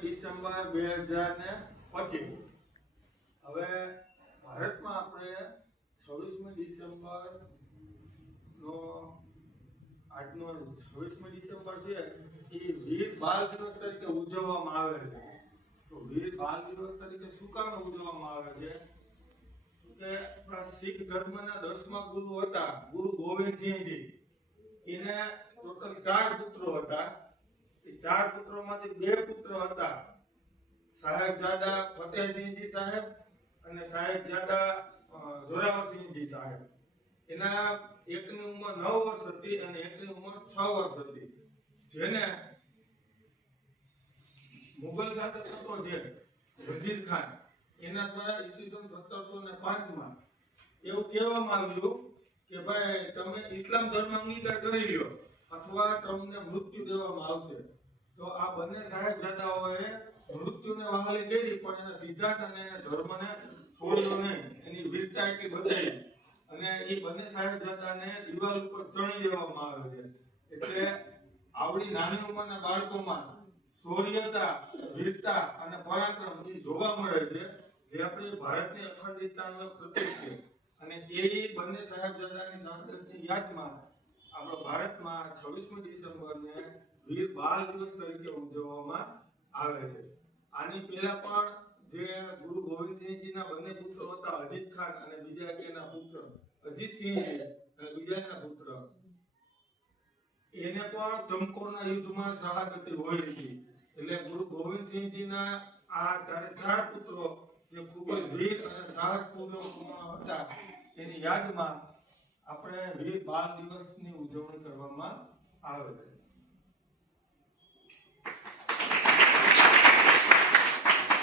December 2025 હવે ભારતમાં આપણે 26મી ડિસેમ્બર નો આજનો 26મી ડિસેમ્બર છે એ વીર બાળ દિવસ તરીકે ઉજવવામાં આવે છે. તો વીર બાળ દિવસ તરીકે શું કામ ઉજવવામાં આવે છે કે આપણા શીખ ધર્મના 10મા ગુરુ હતા ગુરુ ગોવિંદસિંહજી. એને ટોટલ 4 પુત્રો હતા. એ 4 પુત્રોમાંથી 2 પુત્ર હતા સાહેબજાદા ફતેહસિંહજી સાહેબ અને સાહેબજાદા જોરાવરસિંહજી સાહેબ. એના એકની ઉંમર 9 વર્ષ હતી અને એકની ઉંમર 6 વર્ષ હતી. જેને મુગલ શાસક હતો જે વજીર ખાન એના દ્વારા ઈસવીસન 1705 એવું કહેવામાં આવ્યું કે ભાઈ તમે ઇસ્લામ ધર્મ અંગીકાર કરી લ્યો અથવા તમને મૃત્યુ દેવામાં આવશે. તો આ બંને સાહેબજાદાઓએ મૃત્યુને વહાલી કરી પણ એના સિદ્ધાંત અને ધર્મને છોડ્યો નહીં. એની વીરતા એટલી બદલી અને એ બંને સાહેબજાદાને દિવાલ ઉપર ચણી દેવામાં આવે છે. એટલે આવડી નાની ઉંમરના બાળકોમાં શૌર્યતા, વીરતા અને પરાક્રમ એ જોવા મળે છે, જે આપણી ભારતની અખંડિતતાનું પ્રતીક છે. અને એ બંને સાહેબજાદાની શહાદતની યાદમાં આપણા ભારતમાં 26મી ડિસેમ્બરને વીર બાળ દિવસ તરીકે ઉજવવામાં આવે છે. આની પહેલા પણ જે ગુરુ ગોવિંદસિંહજીના બંને પુત્રો હતા અજીત ખાન અને બીજા એના પુત્ર અજીતસિંહજી અને બીજા એના પુત્ર એને પણ ચમકોરના યુદ્ધમાં શહાદતી હોય હતી. એટલે ગુરુ ગોવિંદસિંહજીના આ 4 પુત્રો જે ખૂબ જ વીર અને સાહસપૂર્ણ હતા એની યાદમાં આપણે વીર બાળ દિવસની ઉજવણી કરવામાં આવે છે.